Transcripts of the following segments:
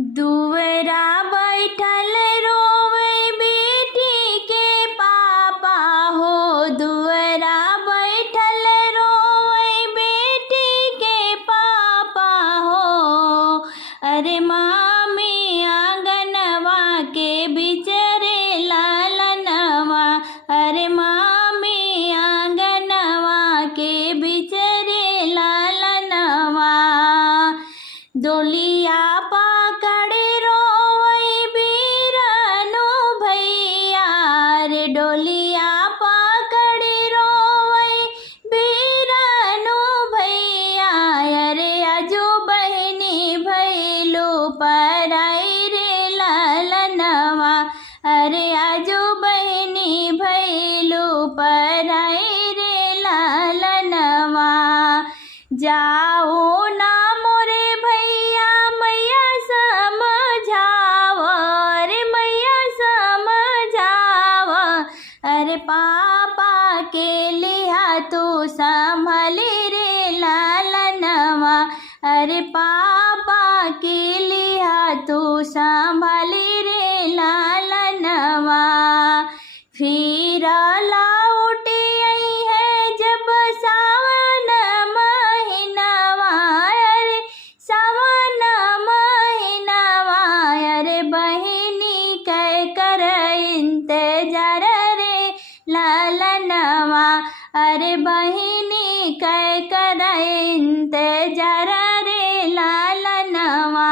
दुवरा बैठल रोवे बेटी के पापा हो। दुवरा बैठल रोवे बेटी के पापा हो। अरे मामी आंगनवा के बिचरे लालनवा। अरे मामी आंगनवा के बिचरे लालनवा। डोलिया पकड़े रोवै बीरनो भैया रे। डोलिया पकड़े रोवै बीरनो भैया। अरे आजो बहनी भैलो पराई रे लालनवा। अरे आजो बहनी भैलो पराई रे लालनवा। जाओ ना मोरे भैया मैया समझाव रे मैया समझाव। अरे पापा के लिहा तू संभले रे लालनवा। अरे पापा के लिहा तू संभले रे लालनवा। फिर लौटे आई है जब सावन महीनावा। अरे सावन महीनावा। अरे बहिनी कै कर इंतजार रे लालनवा। अरे बहिनी कै कर इंतजार रे लालनवा।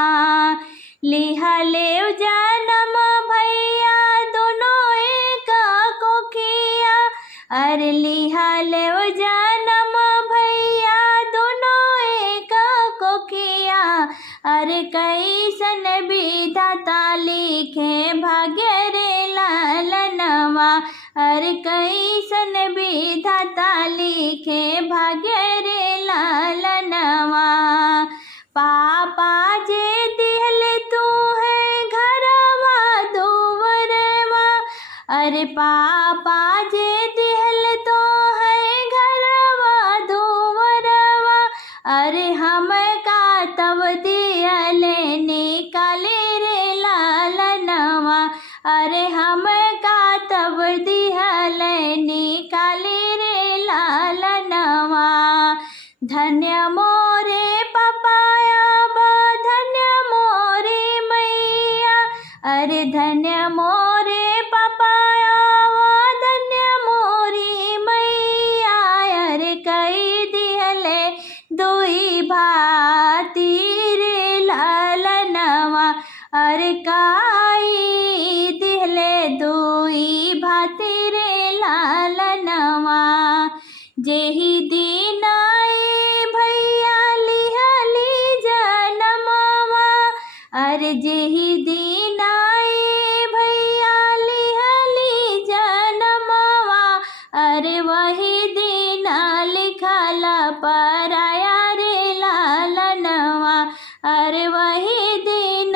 लिहलेव जन्म भैया दोनों एक कोखिया। अरे लिहलेव जन्म भैया दोनों एक कोखिया। अरे कैसन विधाता लिखे भाग्य रे लालनवा। अरे कैसन विधाता लिखे भाग्य रे लालनवा। पापा जे दिहले तू है घरवा दुवरवा। अरे पापा जे दिहले तो है घरवा दुवरवा। अरे हम का तब दिहले निकाले रे लालनवा। अरे हम का तब दिहले निकाले रे लालनवा। धन्य मोरे पपाया धन्य मोरे मैया। अरे धन्य मोरे पपाया धन्य मोरी मैया। अरे कई दिहले दुई भाती रे लालनवा। अरे काई दिहले दुई भाती रे लालनवा। जेही दिन आए भैया लिहली जनमवा। अरे जेही दिन आए भैया लिहली जनमवा। अरे वही दिन लिखल पराया रे लालनवा। अरे वही दिन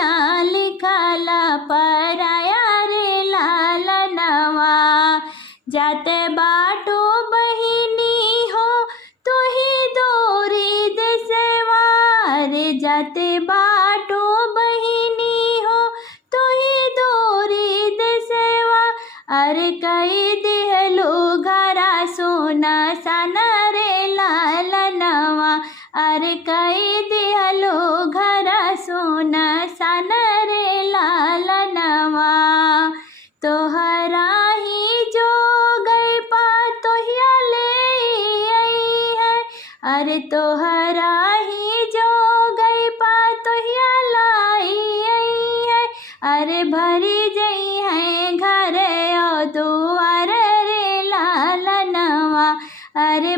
लिखल पराया रे लालनवा। जाते बाटो बहिनी हो तू ही दोरी देसेवा। रे जाते बाटो बहिनी हो तू ही दोरी देसेवा। अरे कई दिहलो घरा सोना सन रे लालनवा। अरे कई दिहलो घरा सोना सन रे लालनवा। तोहरा ही जो गई पा तोहिया ले आई है। अरे तोहरा ही जो गई पा तोहिया लाई आई है। अरे भरी जई है घर ओ दुआर रे लालनवा। अरे